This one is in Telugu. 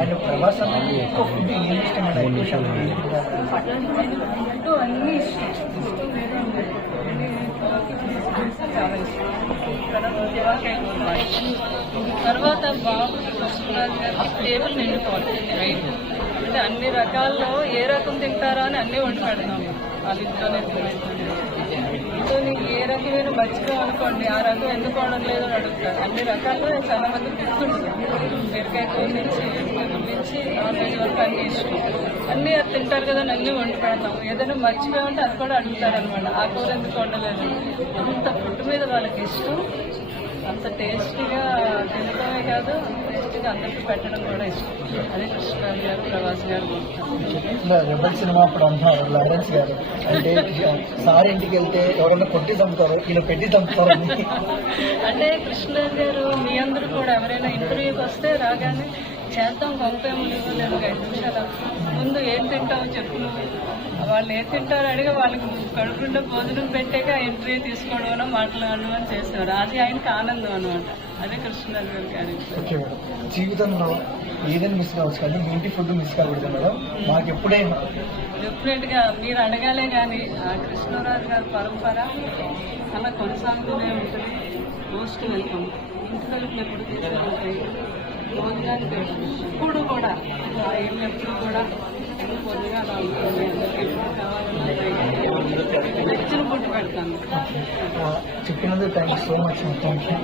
అండ్ ప్రభాస్ అన్నది ఎక్కువ ఫుడ్ ఏమి ఇష్టమండి? ఎక్కువ శాతం ఫుడ్ అన్నీ ఇష్టం వేరే ఉన్నాయి. చాలా ఇష్టం. తర్వాత బాబు కృష్ణరాజు గారి టేబుల్ నిండిపోవాలి రైట్. అంటే అన్ని రకాల్లో ఏ రకం తింటారా అని అన్నీ వండి పెడతాము. వాళ్ళ ఇంట్లోనే సో నీకు ఏ రకమైన మర్చిపోయావు అనుకోండి, ఆ రకం ఎందుకు వండలేదు అని అడుగుతారు. అన్ని రకాల్లో చాలా మంది గుర్తుంటుంది. బీరకాయ కూర నుంచి నాన్ వెజ్ వరకు అన్ని ఇష్టం. అన్నీ అది తింటారు కదా అని అన్నీ వండి పెడతాం. ఏదైనా మర్చిపోయామంటే అది కూడా అడుగుతారు అనమాట, ఆ కూర ఎందుకు వండలేదు. అంత ఫుడ్ మీద వాళ్ళకి ఇష్టం. అంత టేస్టీగా తినడమే కాదు, టేస్టీగా అందరికీ పెట్టడం కూడా ఇష్టం. అదే కృష్ణరాజు గారు, ప్రభాస్ గారు. రెబల్ సినిమా అప్పుడు అంటున్నారు లారెన్స్ గారు, అంటే సార్ ఇంటికి వెళ్తే ఎవరైనా కొట్టి చంపుతారు, ఇలా పెట్టి చంపుతారు. అంటే కృష్ణరాజు గారు మీ అందరూ కూడా ఎవరైనా ఇంటర్వ్యూకి వస్తే రాగానే చేద్దాం పంపేమో లేదు 5 నిమిషాలు ముందు ఏం తింటావో చెప్పు నువ్వు, వాళ్ళు ఏం తింటారో అడిగి వాళ్ళకి కడుపుండే భోజనం పెట్టాక ఇంటర్వ్యూ తీసుకోవడం మాట్లాడడం అని చేసేవారు. అది ఆయనకి ఆనందం అనమాట. అదే కృష్ణరాజు గారి ఓకే మేడం, జీవితంలో ఏదైనా మిస్ కావచ్చు కానీ మీ ఇంటి ఫుడ్ మిస్ కాకూడదు మేడం. మాకు ఎప్పుడైనా డెఫినెట్గా మీరు అడగాలే కానీ ఆ కృష్ణరాజు గారి పరంపర అలా కొనసాగుతూనే ఉంటుంది. Most welcome. ఇంటి తలుపులు ఎప్పుడు తీసుకుంటాయి భోజనానికి ఇప్పుడు కూడా ఇల్లు ఎప్పుడు కూడా పొద్దుగా అలా ఉంటుంది. ఎప్పుడు కావాలన్నా నచ్చిన ఫుడ్ పెడతాను. చెప్పినందుకు thank you so much. Thank you.